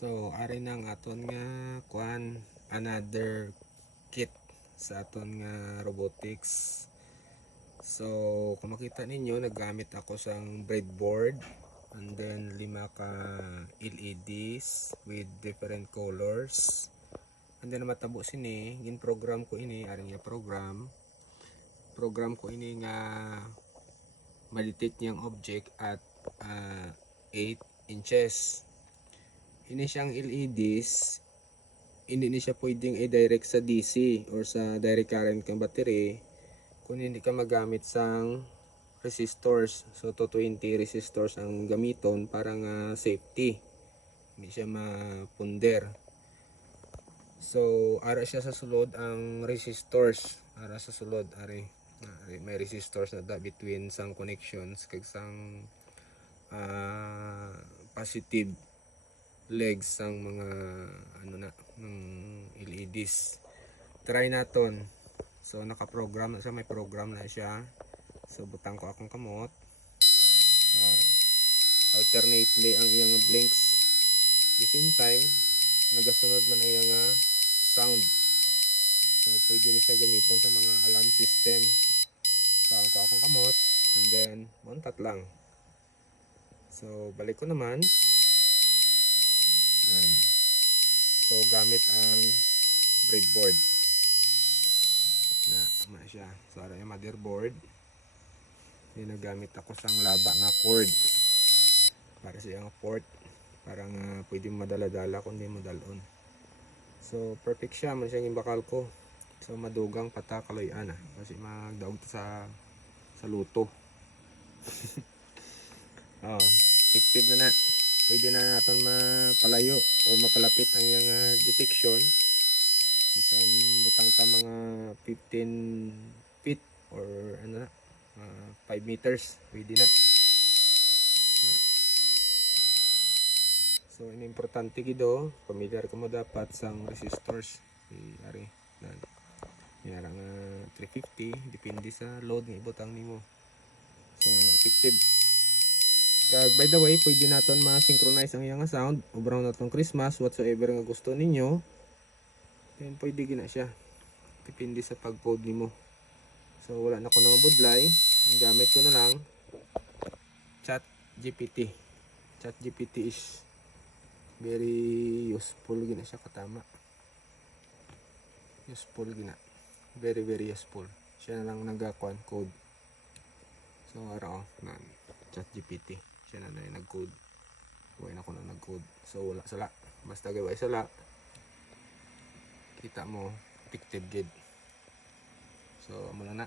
So ari nang aton nga kuan another kit sa aton nga robotics. So kung makita ninyo, naggamit ako sang breadboard and then 5 ka LEDs with different colors. And then matabo sini, gin program ko ini, ari nga program ko ini nga ma-detect niyang object at 8 inches. Ini siyang LEDs, hindi ni siya pwedeng i-direct sa DC or sa direct current kang battery kung hindi ka magamit sang resistors. So 220 resistors ang gamiton para nga safety, hindi siya mapunder. So ara siya sa sulod ang resistors, ara sa sulod ari may resistors na da between sang connections kag sang positive legs sang mga ano na ng LEDs. Try naton. So naka-program na siya, may program na siya. So butang ko akong kamot. Alternately ang iyang blinks. The same time nagasunod man ang iyang sound. So pwede ni siya gamiton sa mga alarm system. Kuhaan ko akong kamot and then montat lang. So balik ko naman. Yan. So gamit ang breadboard na siya. So ara yung motherboard. Ginagamit ako sang laba nga cord para sa iyang port para nga pwede madala-dala kundi madalon. So perfect siya man siyang imbakal ko. So madugang pata kaloy-an kasi magdaog sa luto. Effective na na. Pwede na natin mapalayo or mapalapit ang iyang detection. Bisan butang ta mga 15 feet or ano na 5 meters pwede na. So ini importante gido, pamilyar ka mo dapat sang resistors. Ari nan nga 350 depende sa load nga ibutang nimo. So effective. By the way, pwede naton ma-synchronize ang iyang sound ubraw naton Christmas whatsoever nga gusto ninyo. Then pwede gina siya. Depende sa pag-code nimo. So wala na ko nang budlay. Ang gamit ko na lang ChatGPT. ChatGPT is very useful gina siya katama. Useful gina. Very useful. Siya na lang nagakuan code. So ara na ChatGPT. Siya na nag-code. Huwag na ko na nag-code. So wala sala. Basta gawin sala. Kita mo effective gid. So muna na.